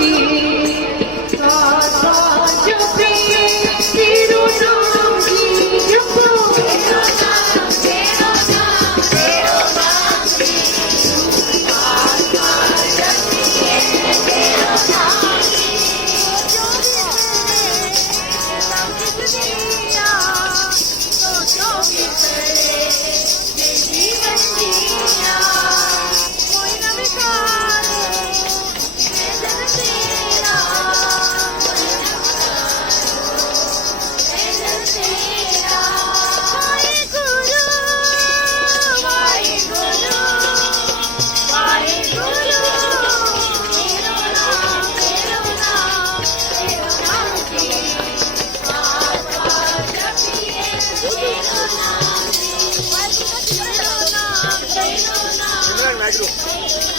Ji Negro.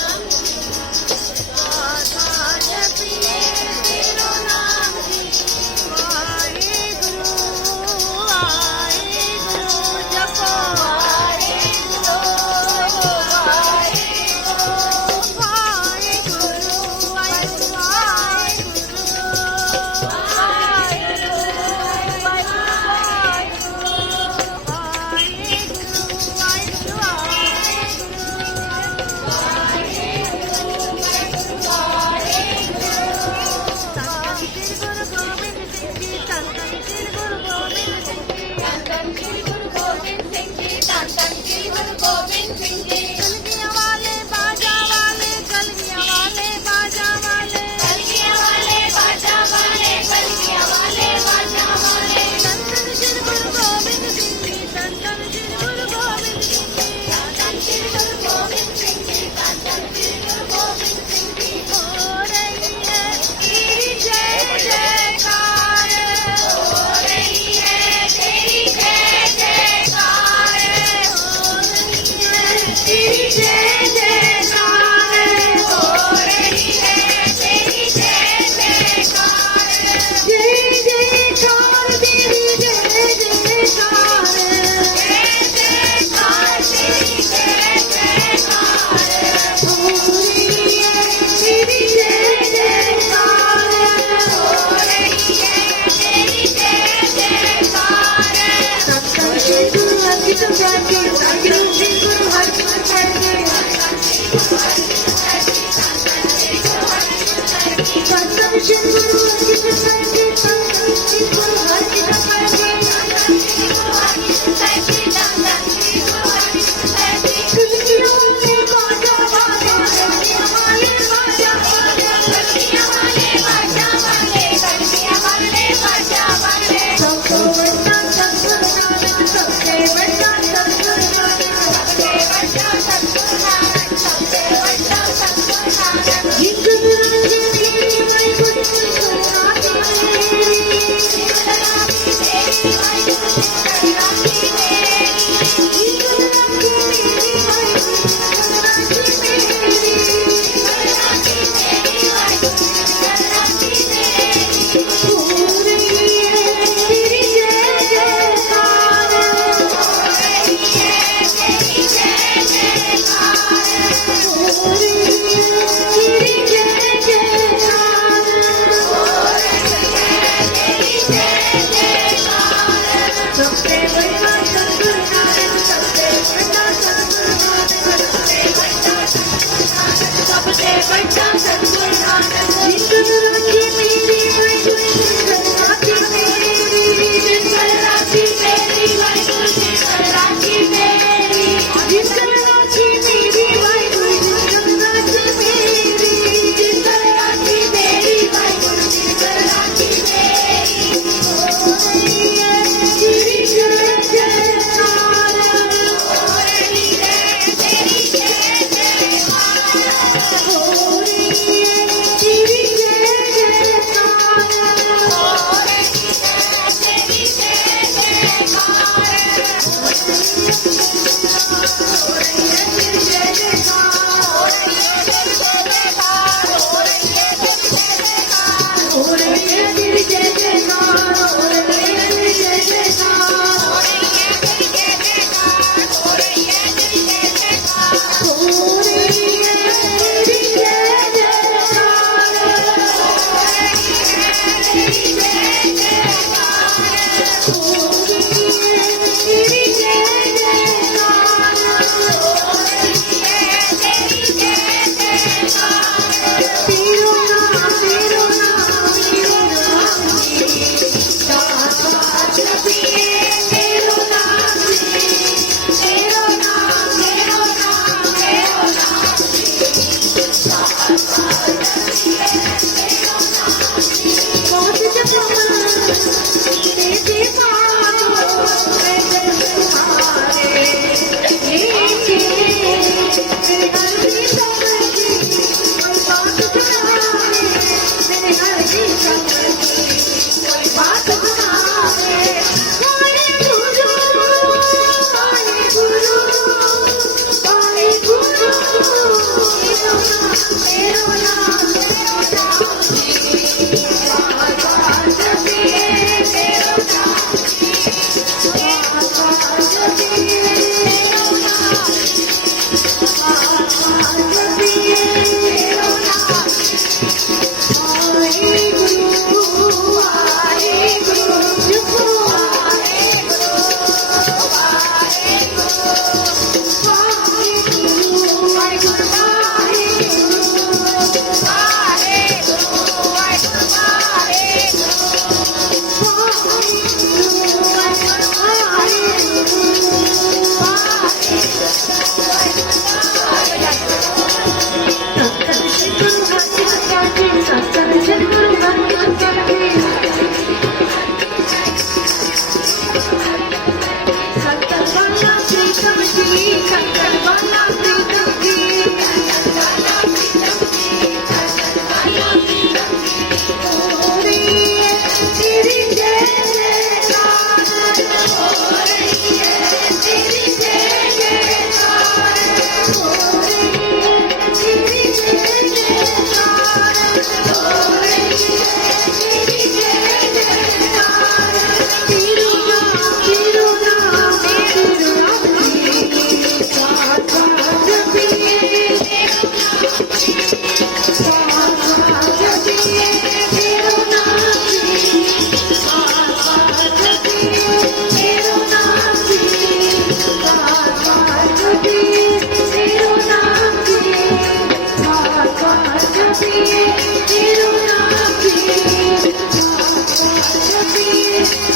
Jesus.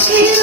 you.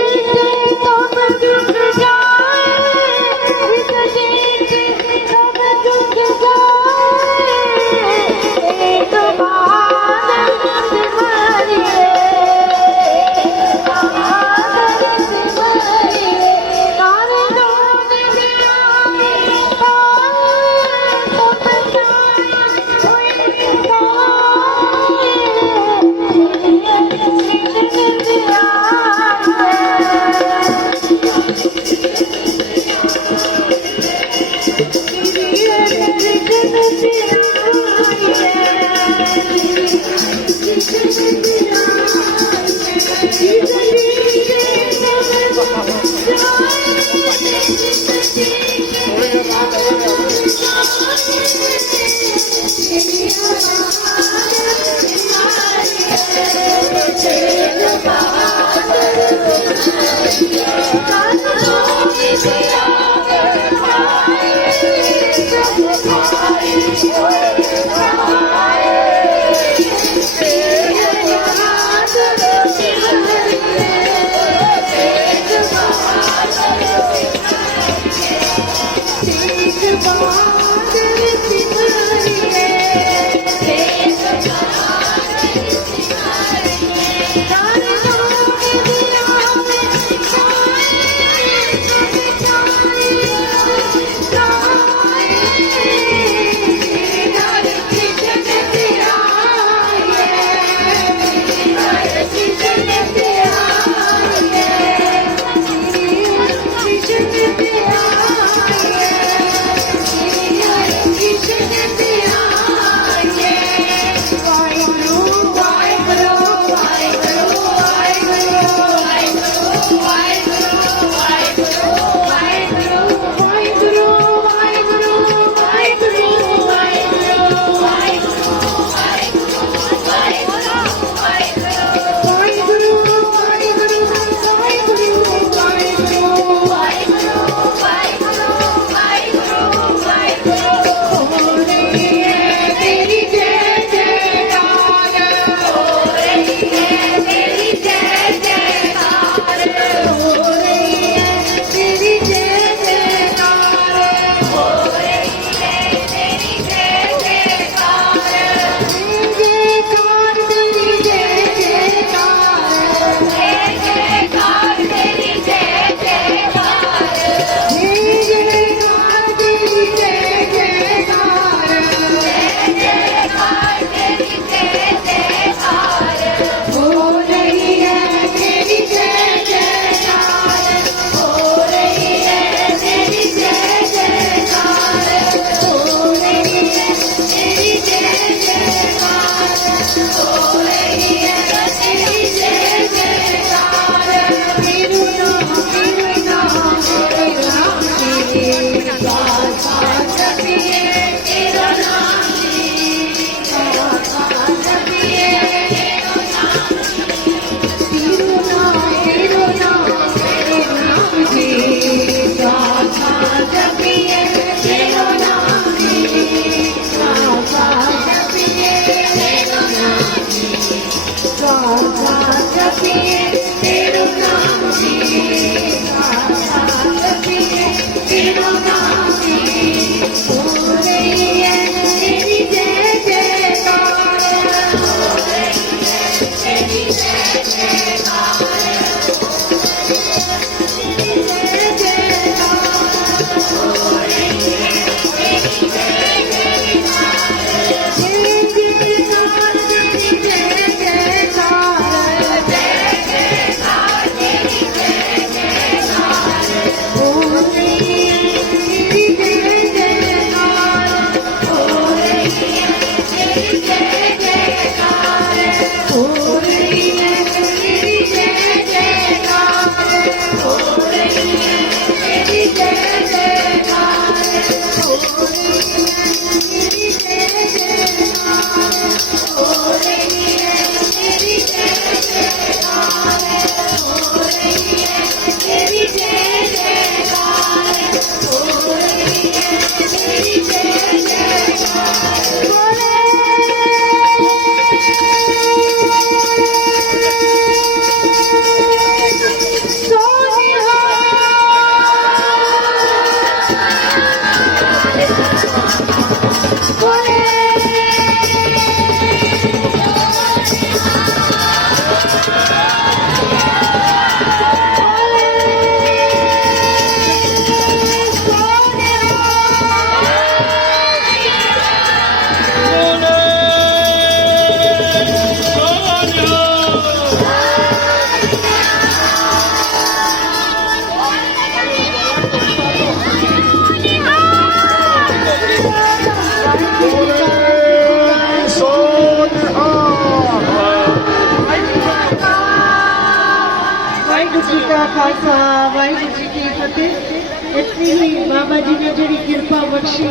जी बाबा जी ने जड़ी એવી બાબાજીને જેવી કૃપા બક્ષી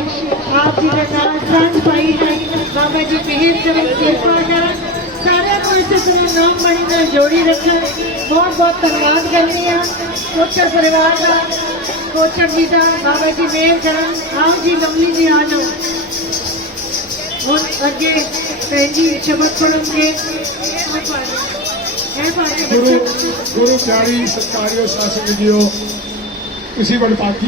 આપજીને સારા સાથ પાઈને બાબાજી મિહિર કરે कृपा कर सारे परिस्थितियों नाम महीने जोड़ी रखन बहुत बहुत धन्यवाद करनी है कोचर परिवार का कोचर जी का बाबा जी मेहर कर. आओ जी गमली जी आ जाओ और अगे पहली जी शब्द पढ़ोगे गुरु गुरु प्यारी सत्कारियों शासन जी इसी बड़पाती